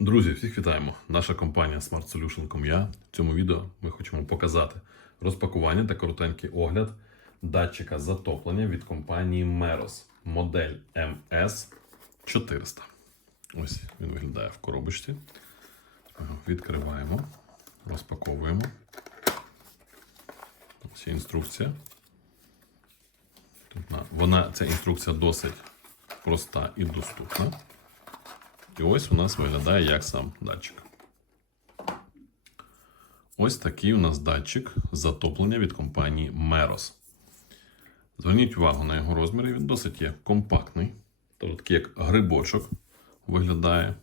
Друзі, всіх вітаємо! Наша компанія Smart Solution.com.ua. В цьому відео ми хочемо показати розпакування та коротенький огляд датчика затоплення від компанії Meros модель MS400. Ось він виглядає в коробочці. Відкриваємо, розпаковуємо. Ось інструкція. Тут Вона, ця інструкція досить проста і доступна. І ось у нас виглядає як сам датчик. Ось такий у нас датчик затоплення від компанії Meros. Зверніть увагу на його розміри, він досить є компактний, тобто такий як грибочок виглядає.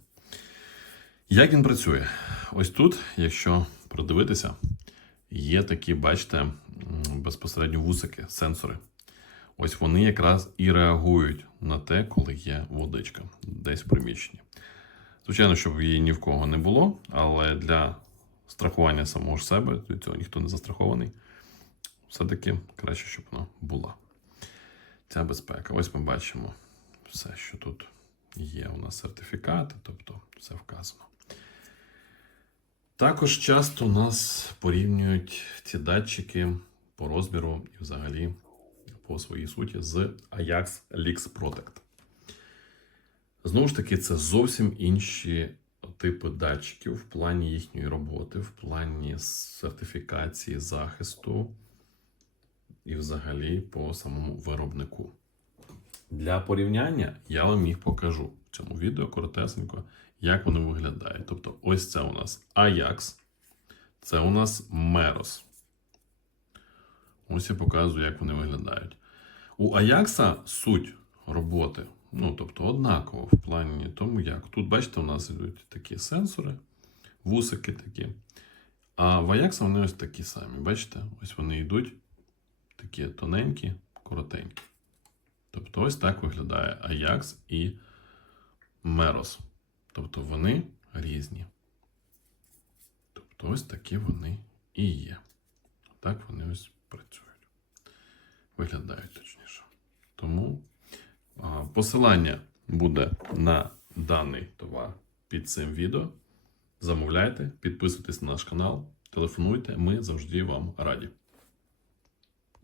Як він працює? Ось тут, якщо продивитися, є такі, бачите, безпосередньо вусики, сенсори. Ось вони якраз і реагують на те, коли є водичка десь в приміщенні. Звичайно, щоб її ні в кого не було, але для страхування самого ж себе, від цього ніхто не застрахований, все-таки краще, щоб вона була. Ця безпека. Ось ми бачимо все, що тут є. У нас сертифікати, тобто все вказано. Також часто нас порівнюють ці датчики по розміру і взагалі по своїй суті з Ajax Lix Protect. Знову ж таки, це зовсім інші типи датчиків в плані їхньої роботи, в плані сертифікації захисту і взагалі по самому виробнику. Для порівняння я вам їх покажу в цьому відео коротесенько, як вони виглядають. Тобто, ось це у нас Ajax, це у нас Meros. Ось я показую, як вони виглядають. У Аякса суть роботи, ну, тобто, однаково в плані тому, як. Тут, бачите, у нас йдуть такі сенсори, вусики такі. А в Аякса вони ось такі самі. Бачите? Ось вони йдуть такі тоненькі, коротенькі. Тобто, ось так виглядає Аякс і Мерос. Тобто вони різні. Тобто, ось такі вони і є. Так вони ось працюють. Виглядають точніше. Тому а, посилання буде на даний товар під цим відео. Замовляйте, підписуйтесь на наш канал, телефонуйте, ми завжди вам раді.